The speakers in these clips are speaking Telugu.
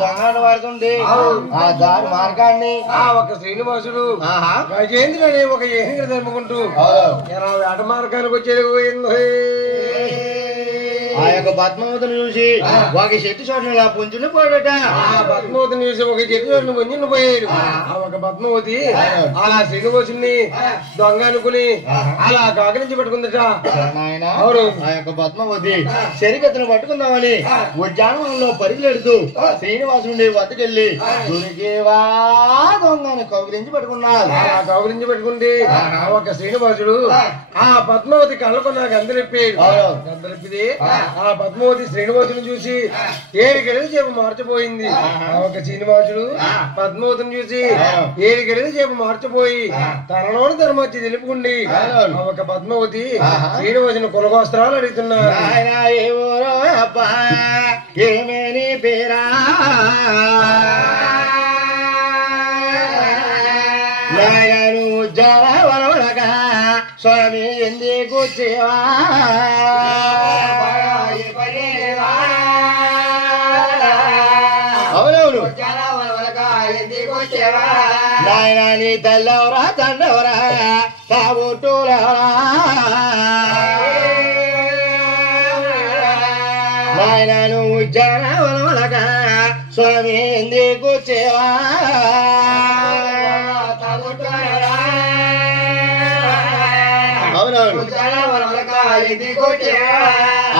దొంగలు పడుతుంది ఆ దారి మార్గాన్ని ఒక శ్రీనివాసుడు గజేంద్రుడు ఒక ఏనుగుని తెమ్ముకుంటూ వేట మార్గానికి వచ్చేది. ఆ యొక్క పద్మావతిని చూసి ఒక చెట్టు చోటుని ఇలా పుంజుని పోయాడట. ఆ పద్మావతిని చూసి ఒక చెట్టు చోటుని పుంజుని పోయాడు. ఆ ఒక పద్మావతి అలా శ్రీనివాసుని దొంగ అనుకుని అలా కాకరించి పెట్టుకుందట. అవును, ఆ యొక్క పద్మావతి శరీరతను పట్టుకుందామని ఉద్యానవనంలో పరిగెడుతూ శ్రీనివాసుని వద్దకెళ్ళి దొరికేవా దొంగని కౌగిలించి పట్టుకున్నాడు. ఆ కౌగిలించి పెట్టుకుంటే ఒక శ్రీనివాసుడు ఆ పద్మావతి కళ్ళకు నాకు అందరిప్పాడు. అందరిప్పిది ఆ పద్మావతి శ్రీనివాసుని చూసి ఏడుకెళ్ళి చేప మార్చిపోయింది. ఒక శ్రీనివాసుడు పద్మావతిని చూసి ఏడుకెళ్ళి చేప మార్చిపోయి తనలోని ధర్మచ్చి తెలుపుకుండి ఒక పద్మావతి శ్రీనివాసుని కులగోస్త్రాలు అడుగుతున్నారు. ఏమేని పేరా ఉజ్జాలవరవరగా స్వామి ఎందుకు చేవా అవునవును నాయన నీ తల్లవరా తండ్రవరా తాబుట్టులవరా నాయన నువ్వు ఉజ్జాలవరవరగా స్వామి ఎందుకు చేవా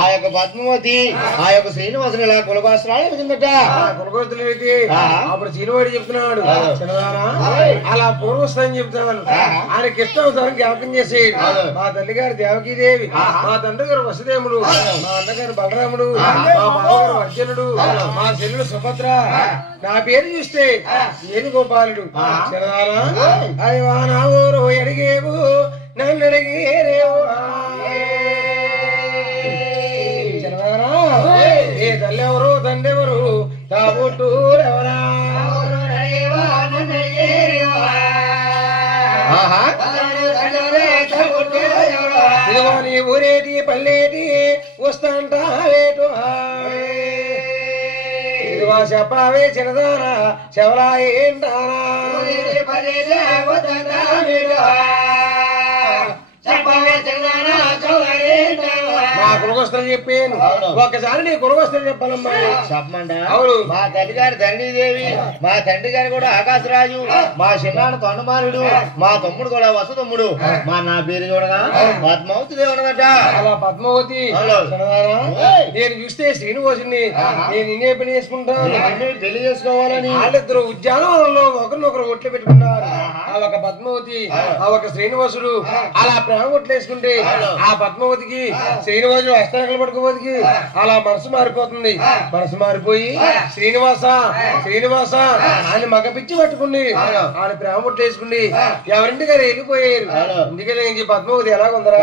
ఆ యొక్క పద్మావతి ఆ యొక్క శ్రీనివాసుని ఇలా కులగోస్త్రాలు వెళ్తుందట. కులగోస్తులు అయితే అప్పుడు శ్రీనివాడు చెప్తున్నాడు, చిన్నదానా అలా పూర్వస్థాన్ని చెప్తున్నాను. ఆయన కృష్ణావతారం జ్ఞాపకం చేసేది. మా తల్లి గారు దేవకీదేవి, మా తండ్రి గారు వసుదేవుడు, మా అన్నగారు బలరాముడు, మా బావగారు అర్జునుడు, మా చెల్లెలు సుభద్ర, నా పేరు చూస్తే వేణుగోపాలుడు. చిన్నదానా అయ్యా నా ఊరు అడిగేవు నన్ను అడిగేరేవు. చిన్నదానా ఏ తల్లెవరు తండ్రెవరు తాబుట్టూరెవరా ఇదిగో నీ ఊరేటి పల్లెటి వస్తాంటావేటు. ఇదిగో చెప్పావే చిన్నదానా చెవలా ఏంటానా మా కులగోస్త్రం చెప్పాను. ఒక్కసారి నీ కులగోస్త్రం చెప్పాలమ్మా. చెప్పమంటా? అవును, మా తల్లి గారి తండ్రిదేవి, మా తండ్రి గారు కూడా ఆకాశరాజు, మా చిన్నాన్న తొండమానుడు, మా తమ్ముడు కూడా వసుతమ్ముడు, మా నా పేరు చూడగా పద్మావతి దేవుడదట. అలా పద్మావతి నేను చూస్తే శ్రీనివాసుని నేను నిన్నే పెళ్లి చేసుకుంటాను, పెళ్లి చేసుకోవాలని వాళ్ళిద్దరు ఉద్యానవనంలో ఒకరినొకరు ఒట్లు పెట్టుకున్నారు. ఆ ఒక పద్మావతి ఆ ఒక శ్రీనివాసుడు అలా ప్రేమ ఒట్లు వేసుకుంటే ఆ పద్మావతికి శ్రీనివాసుడు హస్తరేఖలు పట్టుకోవతికి అలా మనసు మారిపోతుంది. మనసు మారిపోయి శ్రీనివాస శ్రీనివాస ఆయన మగ పిచ్చి పట్టుకుని ఆయన ప్రేమ ఒట్లు వేసుకుని ఎవరింటి గారు వెళ్ళిపోయారు. ఎందుకంటే పద్మావతి ఎలాగుందరా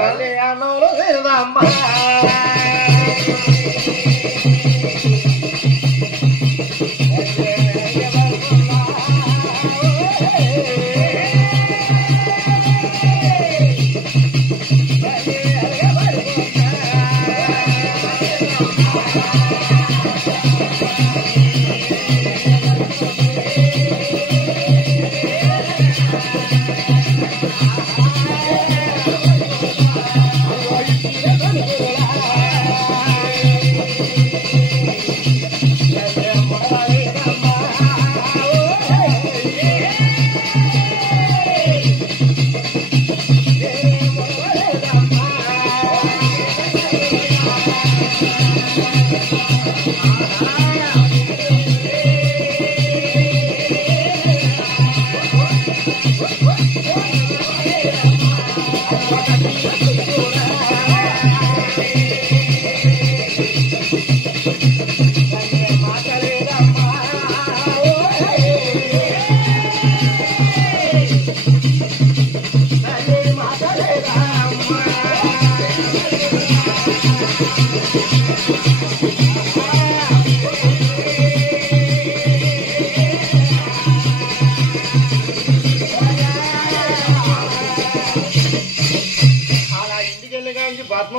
అమ్మ